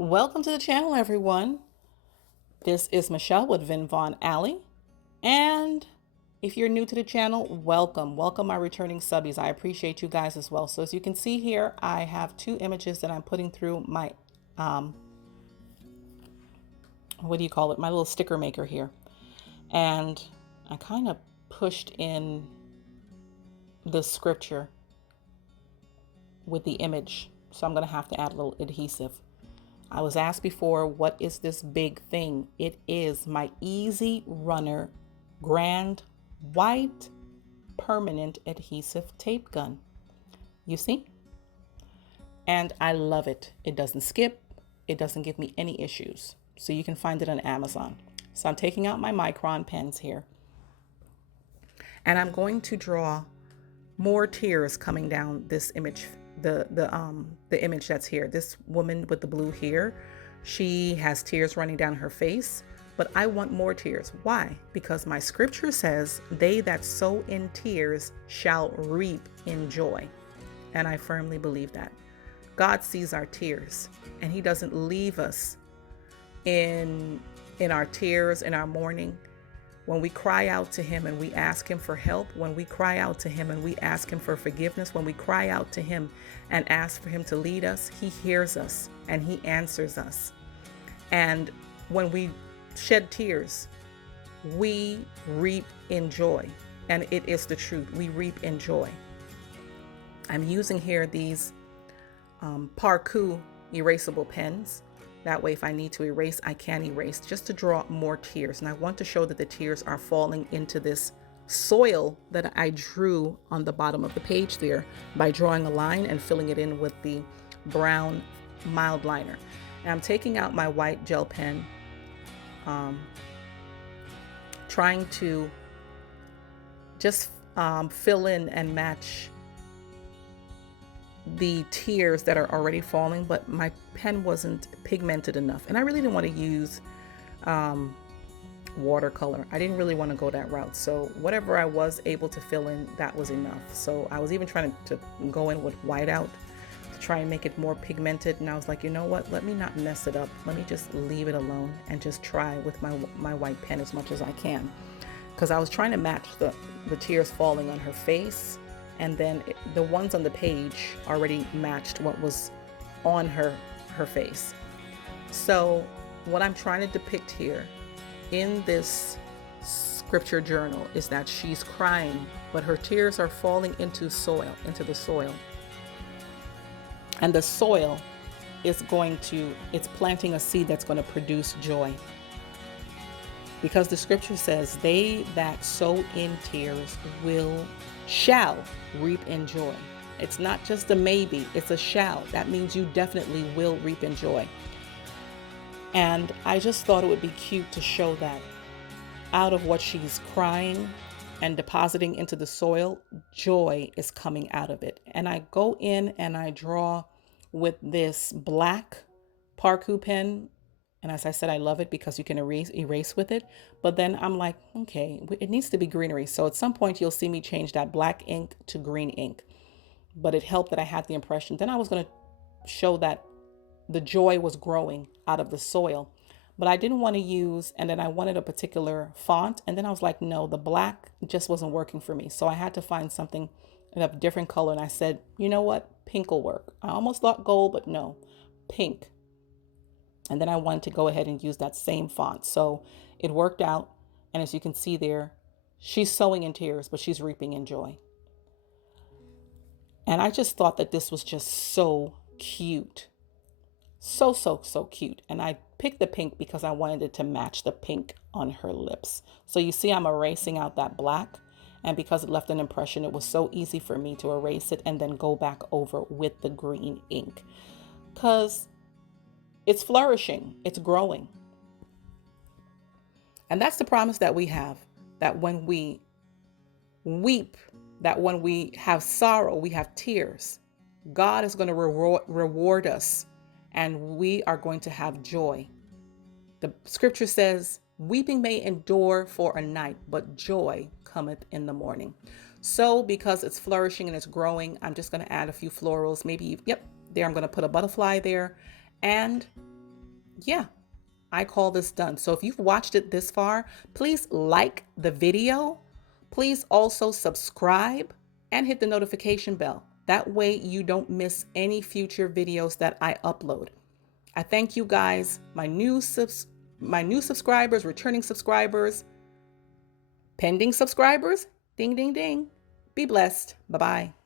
Welcome to the channel, everyone. This is Michelle with Vin Von Alley. And if you're new to the channel, welcome. Welcome my returning subbies. I appreciate you guys as well. So as you can see here, I have two images that I'm putting through my, what do you call it? My little sticker maker here. And I kind of pushed in the scripture with the image. So I'm going to have to add a little adhesive. I was asked before, what is this big thing? It is my Easy Runner Grand White Permanent Adhesive Tape Gun. You see? And I love it. It doesn't skip. It doesn't give me any issues. So you can find it on Amazon. So I'm taking out my Micron pens here. And I'm going to draw more tears coming down this image, the image that's here. This woman with the blue hair, she has tears running down her face, but I want more tears. Why? Because my scripture says, they that sow in tears shall reap in joy. And I firmly believe that. God sees our tears, and he doesn't leave us in our tears, in our mourning. When we cry out to him and we ask him for help, when we cry out to him and we ask him for forgiveness, when we cry out to him and ask for him to lead us, he hears us and he answers us. And when we shed tears, we reap in joy. And it is the truth. We reap in joy. I'm using here these Parku erasable pens. That way, if I need to erase, I can erase, just to draw more tears. And I want to show that the tears are falling into this soil that I drew on the bottom of the page there by drawing a line and filling it in with the brown mild liner. And I'm taking out my white gel pen, trying to just fill in and match the tears that are already falling, but my pen wasn't pigmented enough, and I really didn't want to use watercolor. I didn't really want to go that route, so whatever I was able to fill in, that was enough. So I was even trying to go in with whiteout to try and make it more pigmented, and I was like, you know what, let me not mess it up, let me just leave it alone and just try with my white pen as much as I can, because I was trying to match the tears falling on her face. And then the ones on the page already matched what was on her face. So what I'm trying to depict here in this scripture journal is that she's crying, but her tears are falling into the soil. And the soil is it's planting a seed that's going to produce joy. Because the scripture says, they that sow in tears shall reap in joy. It's not just a maybe, it's a shall. That means you definitely will reap in joy. And I just thought it would be cute to show that out of what she's crying and depositing into the soil, joy is coming out of it. And I go in and I draw with this black Parku pen. And as I said, I love it because you can erase with it. But then I'm like, okay, it needs to be greenery. So at some point you'll see me change that black ink to green ink. But it helped that I had the impression. Then I was going to show that the joy was growing out of the soil. But I didn't want to use, and then I wanted a particular font. And then I was like, no, the black just wasn't working for me. So I had to find something in a different color. And I said, you know what? Pink will work. I almost thought gold, but no, pink. And then I wanted to go ahead and use that same font. So it worked out. And as you can see there, she's sowing in tears, but she's reaping in joy. And I just thought that this was just so cute. So cute. And I picked the pink because I wanted it to match the pink on her lips. So you see, I'm erasing out that black. And because it left an impression, it was so easy for me to erase it and then go back over with the green ink. Because it's flourishing, it's growing. And that's the promise that we have, that when we weep, that when we have sorrow, we have tears, God is going to reward us, and we are going to have joy. The scripture says, weeping may endure for a night, but joy cometh in the morning. So because it's flourishing and it's growing, I'm just going to add a few florals, maybe, yep, there I'm going to put a butterfly there, and yeah, I call this done. So if you've watched it this far, please like the video. Please also subscribe and hit the notification bell. That way you don't miss any future videos that I upload. I thank you guys, my new subscribers, returning subscribers, pending subscribers. Ding, ding, ding. Be blessed. Bye-bye.